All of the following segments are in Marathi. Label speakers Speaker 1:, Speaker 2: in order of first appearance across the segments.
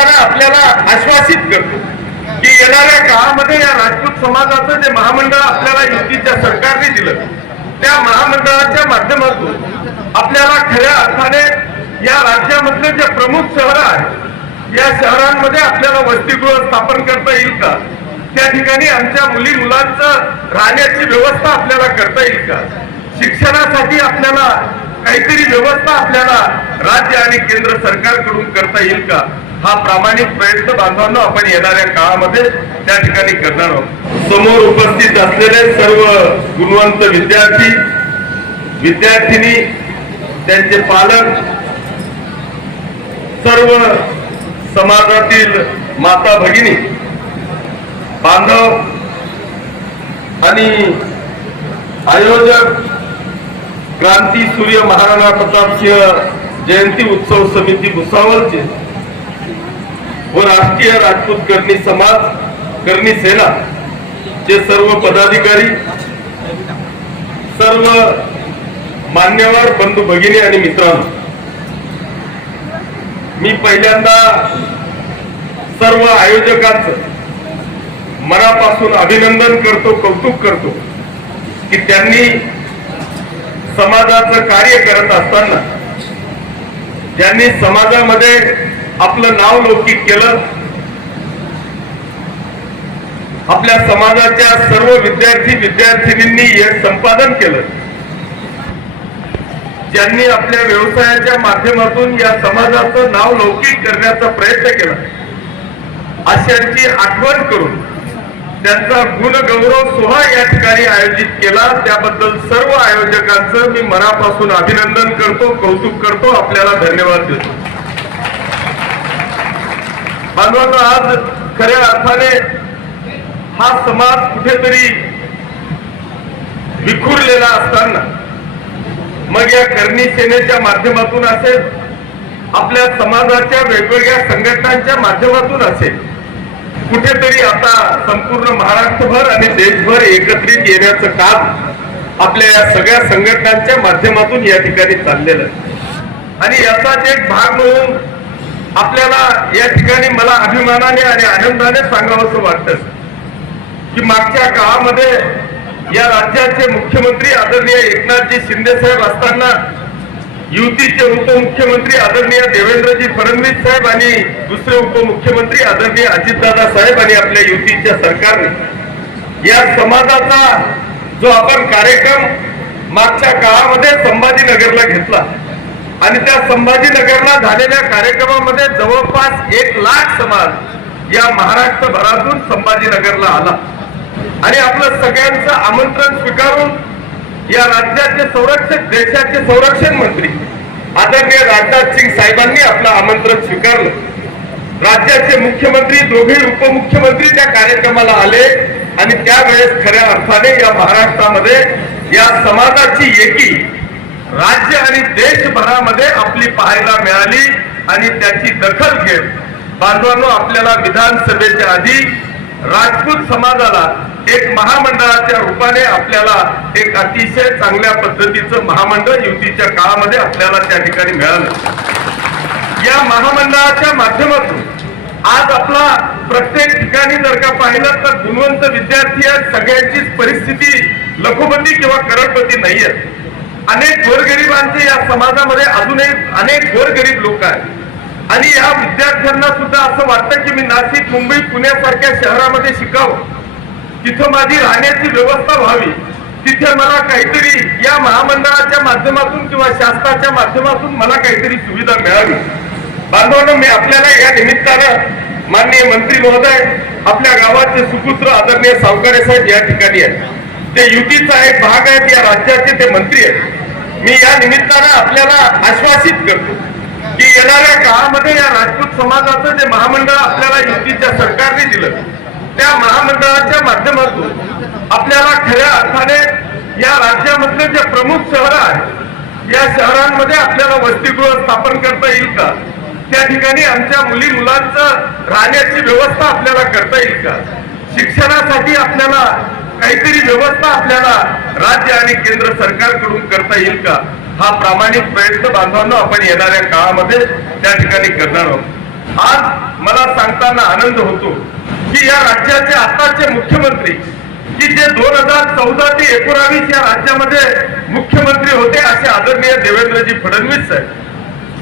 Speaker 1: निमित्तानं आपल्याला आश्वासित करतो की येणाऱ्या काळामध्ये या राजपूत समाजाचं जे महामंडळ आपल्याला युतीच्या सरकारने दिलं त्या महामंडळाच्या माध्यमातून आपल्याला खऱ्या अर्थाने या राज्यामधले जे प्रमुख शहरं आहेत या शहरांमध्ये आपल्याला वसतिगृह स्थापन करता येईल का? त्या ठिकाणी आमच्या मुली मुलांचं राहण्याची व्यवस्था आपल्याला करता येईल का? शिक्षणासाठी आपल्याला काहीतरी व्यवस्था आपल्याला राज्य आणि केंद्र सरकारकडून करता येईल का? हा प्रामाणिक प्रयत्न बांधवांना आपण येणाऱ्या काळामध्ये त्या ठिकाणी करणार आहोत. समोर उपस्थित असलेले सर्व गुणवंत विद्यार्थी विद्यार्थिनी त्यांचे पालक सर्व समाजातील माता भगिनी बांधव आणि आयोजक क्रांती सूर्य महाराणा प्रतापसिंह जयंती उत्सव समिती भुसावळचे. व राष्ट्रीय राजपूत करणी समाज करणी सेना चे सर्व पदाधिकारी सर्व मान्यवर बंधू भगिनी आणि मित्रांनो मी पहिल्यांदा सर्व आयोजकांचं मनापासून अभिनंदन करतो कौतुक करतो की त्यांनी समाजाचं कार्य करत असताना ज्यांनी समाजामध्ये आपलं नाव लौकिक केलं आपल्या समाजाच्या सर्व विद्यार्थी विद्यार्थिनींनी हे संपादन केलं ज्यांनी आपल्या व्यवसायाच्या माध्यमातून या समाजाचं नाव लौकिक करण्याचा प्रयत्न केला अशांची आठवण करून त्यांचा गुणगौरव सोहळा या ठिकाणी आयोजित केला. त्याबद्दल सर्व आयोजकांचं मी मनापासून अभिनंदन करतो कौतुक करतो. आपल्याला धन्यवाद देतो. बांधवांनो आज खऱ्या अर्थाने हा समाज कुठेतरी विखुरलेला असताना मग या करणी सेनेच्या माध्यमातून असेल आपल्या समाजाच्या वेगवेगळ्या संघटनांच्या माध्यमातून असेल कुठेतरी आता संपूर्ण महाराष्ट्रभर आणि देशभर एकत्रित येण्याचं काम आपल्या या सगळ्या संघटनांच्या माध्यमातून या ठिकाणी चाललेलं आहे. आणि याचाच एक भाग म्हणून आपल्याला या ठिकाणी मला अभिमानाने आणि आनंदाने सांगावंसं वाटतं की मागच्या काळामध्ये या राज्याचे मुख्यमंत्री आदरणीय एकनाथजी शिंदे साहेब असताना युतीचे उपमुख्यमंत्री आदरणीय देवेंद्रजी फडणवीस साहेब आणि दुसरे उपमुख्यमंत्री आदरणीय अजितदादा साहेब आणि आपल्या युतीच्या सरकारने. या समाजाचा जो आपण कार्यक्रम मागच्या काळामध्ये संभाजीनगरला घेतला आणि त्या संभाजीनगरला झालेल्या कार्यक्रमामध्ये जवळपास एक लाख समाज या महाराष्ट्रभरातून संभाजीनगरला आला. आणि आपलं सगळ्यांचं आमंत्रण स्वीकारून या राज्याचे संरक्षक देशाचे संरक्षण मंत्री आदरणीय राजनाथ सिंग साहेबांनी आपलं आमंत्रण स्वीकारलं. राज्याचे मुख्यमंत्री दोघे उपमुख्यमंत्री त्या कार्यक्रमाला आले आणि त्यावेळेस खऱ्या अर्थाने या महाराष्ट्रामध्ये या समाजाची एकी राज्य आणि देशभरामध्ये आपली पाहायला मिळाली आणि त्याची दखल घेत बांधवांनो आपल्याला विधानसभेच्या आधी राजपूत समाजाला एक महामंडळाच्या रूपाने आपल्याला एक अतिशय चांगल्या पद्धतीचं महामंडळ युतीच्या काळामध्ये आपल्याला त्या ठिकाणी मिळालं. या महामंडळाच्या माध्यमातून आज आपला प्रत्येक ठिकाणी जर का पाहिलं तर गुणवंत विद्यार्थी आहेत सगळ्यांचीच परिस्थिती लखोपती किंवा करोडपती नाही आहेत अनेक गोरगरिबांचे या समाजामध्ये अजूनही अनेक गोरगरीब लोक आहेत. आणि या विद्यार्थ्यांना सुद्धा असं वाटतं की मी नाशिक मुंबई पुण्यासारख्या शहरामध्ये शिकावं. तिथं माझी राहण्याची व्यवस्था व्हावी तिथे मला काहीतरी या महामंडळाच्या माध्यमातून किंवा शासनाच्या माध्यमातून मला काहीतरी सुविधा मिळावी. बांधवांना मी आपल्याला या निमित्तानं माननीय मंत्री महोदय आपल्या गावाचे सुपुत्र आदरणीय सावकारे साहेब या ठिकाणी आहेत. ते युतीचा एक भाग आहेत या राज्याचे ते मंत्री आहेत. मी या निमित्तानं आपल्याला आश्वासित करतो की येणाऱ्या काळामध्ये या राजपूत समाजाचं जे महामंडळ आपल्याला युतीच्या सरकारने दिलं त्या महामंडळाच्या माध्यमातून आपल्याला खऱ्या अर्थाने या राज्यामधले जे प्रमुख शहर आहेत या शहरांमध्ये आपल्याला वसतिगृह स्थापन करता येईल का? त्या ठिकाणी आमच्या मुली मुलांचं राहण्याची व्यवस्था आपल्याला करता येईल का? शिक्षणासाठी आपल्याला काहीतरी व्यवस्था आपल्याला राज्य आणि केंद्र सरकारकडून करता येईल का? हा प्रामाणिक प्रयत्न बांधवांना आपण येणाऱ्या काळामध्ये त्या ठिकाणी करणार आहोत. आज मला सांगताना आनंद होतो की या राज्याचे आताचे मुख्यमंत्री की जे दोन हजार चौदा ते एकोणावीस या राज्यामध्ये मुख्यमंत्री होते असे आदरणीय देवेंद्रजी फडणवीस साहेब.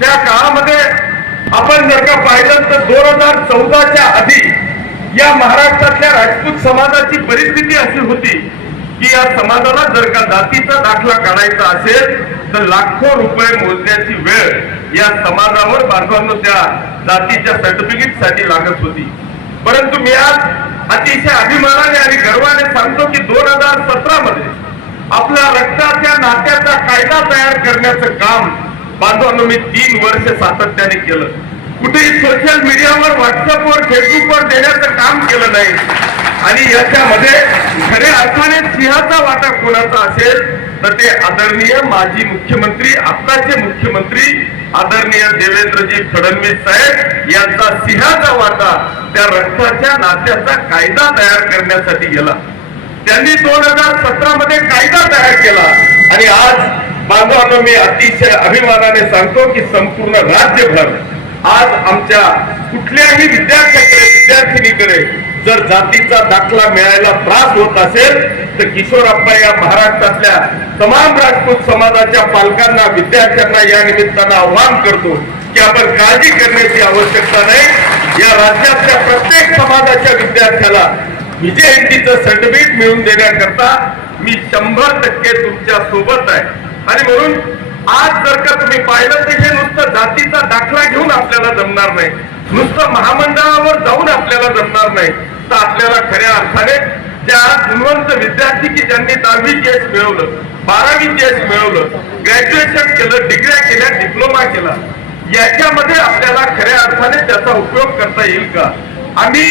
Speaker 1: त्या काळामध्ये आपण जर का पाहिलं तर दोन हजार चौदाच्या आधी या महाराष्ट्रातल्या राजपूत समाजाची परिस्थिती अशी होती की या समाजाला जर का जातीचा दाखला काढायचा असेल तर लाखो रुपये मोजण्याची वेळ या समाजावर बांधवांना त्या जातीच्या सर्टिफिकेटसाठी लागत होती. परंतु मी आज अतिशय अभिमानाने आणि गर्वाने सांगतो की दोन हजार सतरा मध्ये आपल्या रक्ताच्या नात्याचा कायदा तयार करण्याचं काम बांधवांनो मी तीन वर्ष सातत्याने केलं. कुठेही सोशल मीडियावर व्हॉट्सअपवर फेसबुकवर देण्याचं काम केलं नाही. आणि याच्यामध्ये वाटा कोणाचा असेल तर ते आदरणीय माजी मुख्यमंत्री आत्ताचे मुख्यमंत्री आदरणीय देवेंद्रजी फडणवीस साहेब यांचा सिंहाचा वाटा त्या रक्ताच्या नात्याचा कायदा तयार करण्यासाठी गेला. त्यांनी दोन हजार सतरा मध्ये कायदा तयार केला. आणि आज बांधवांनो मी अतिशय अभिमानाने सांगतो की संपूर्ण राज्यभर आज आमच्या कुठल्याही विद्यार्थ्याकडे विद्यार्थिनीकडे जर जातीचा दाखला मिळायला त्रास होत असेल तर किशोरप्पा या महाराष्ट्रातल्या तमाम राजपूत समाजाच्या पालकांना विद्यार्थ्यांना या निमित्तानं आव्हान करतो की आपण काळजी करण्याची आवश्यकता नाही. या राज्यातल्या प्रत्येक समाजाच्या विद्यार्थ्याला विजयंतीचं सर्टिफिकेट मिळवून देण्याकरता मी शंभर टक्के तुमच्यासोबत आहे. आणि म्हणून आज जर का तुम्ही पाहिलं तर हे नुसतं जातीचा दाखला घेऊन आपल्याला जमणार नाही. नुसतं महामंडळावर जाऊन आपल्याला जमणार नाही. तर आपल्याला खऱ्या अर्थाने त्या गुणवंत विद्यार्थी की ज्यांनी दहावी केस मिळवलं बारावी केस मिळवलं ग्रॅज्युएशन केलं डिग्र्या केल्या डिप्लोमा केला याच्यामध्ये आपल्याला खऱ्या अर्थाने त्याचा उपयोग करता येईल का? आम्ही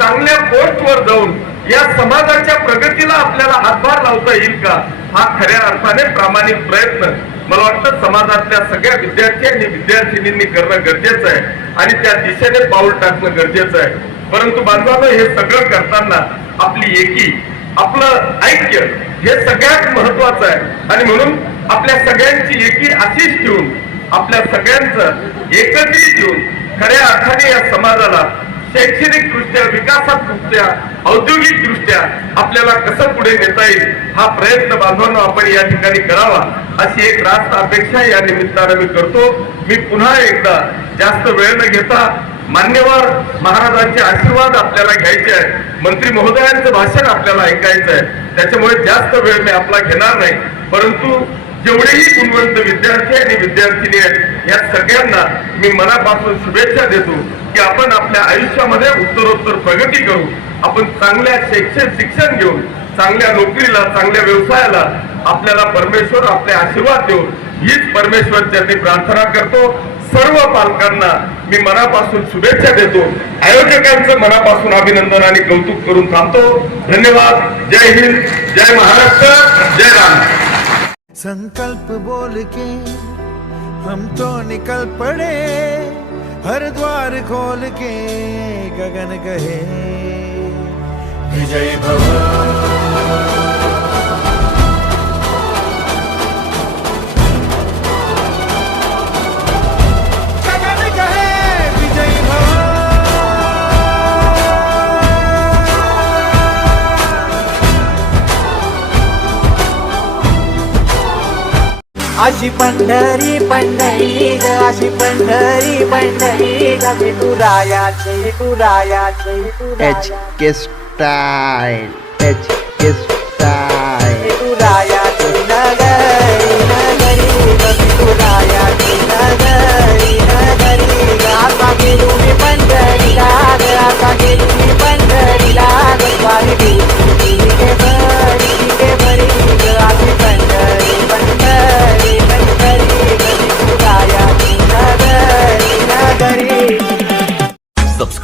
Speaker 1: चांगल्या पोस्टवर जाऊन या समाजाच्या प्रगतीला आपल्याला हातभार लावता येईल का? हा खऱ्या अर्थाने प्रामाणिक प्रयत्न. मला वाटतं समाजातल्या सगळ्या विद्यार्थी आणि विद्यार्थिनींनी करणं गरजेचं आहे आणि त्या दिशेने पाऊल टाकणं गरजेचं आहे. परंतु बांधवांनो हे सगळं करताना आपली एकी आपलं ऐक्य हे सगळ्यात महत्वाचं आहे. आणि म्हणून आपल्या सगळ्यांची एकी अशीच ठेवून आपल्या सगळ्यांचं एकत्रित ठेवून खऱ्या अर्थाने या समाजाला शैक्षणिक दृष्ट्या विकासात औद्योगिक दृष्ट्या आपल्याला कसं पुढे नेता येईल हा प्रयत्न बांधवांनो आपण या ठिकाणी करावा अशी एक रास्त अपेक्षा या निमित्तानं मी करतो. मी पुन्हा एकदा जास्त वेळ न घेता मान्यवर महाराजांचे आशीर्वाद आपल्याला घ्यायचे आहे मंत्री महोदयांचं भाषण आपल्याला ऐकायचं आहे. त्याच्यामुळे जास्त वेळ मी आपला घेणार नाही. परंतु जेवढेही गुणवंत विद्यार्थी आणि विद्यार्थिनी आहेत या सगळ्यांना मी मनापासून शुभेच्छा देतो की आपण आपल्या आयुष्यामध्ये उत्तरोत्तर प्रगती करू. आपण चांगल्या शैक्षणिक शिक्षण घेऊन चांगल्या नोकरीला चांगल्या व्यवसायाला आपल्याला परमेश्वर आपले आशीर्वाद देऊ हीच परमेश्वर प्रार्थना करतो. सर्व पालकांना मी मनापासून शुभेच्छा देतो. आयोजकांचं मनापासून अभिनंदन आणि कौतुक करून थांबतो. धन्यवाद. जय हिंद. जय महाराष्ट्र. जय राम.
Speaker 2: संकल्प बोल के हम तो निकल पड़े। हर द्वार खोल के गगन गहे। विजय भव।
Speaker 3: अशी पंढरी पंढरी ग अशी पंढरी पंढरी विठुरायाची विठुरायाची
Speaker 4: H K style H K style
Speaker 3: विठुरायाची नगरी नगरी विठुरायाची नगरी नगरी आता गेलो मी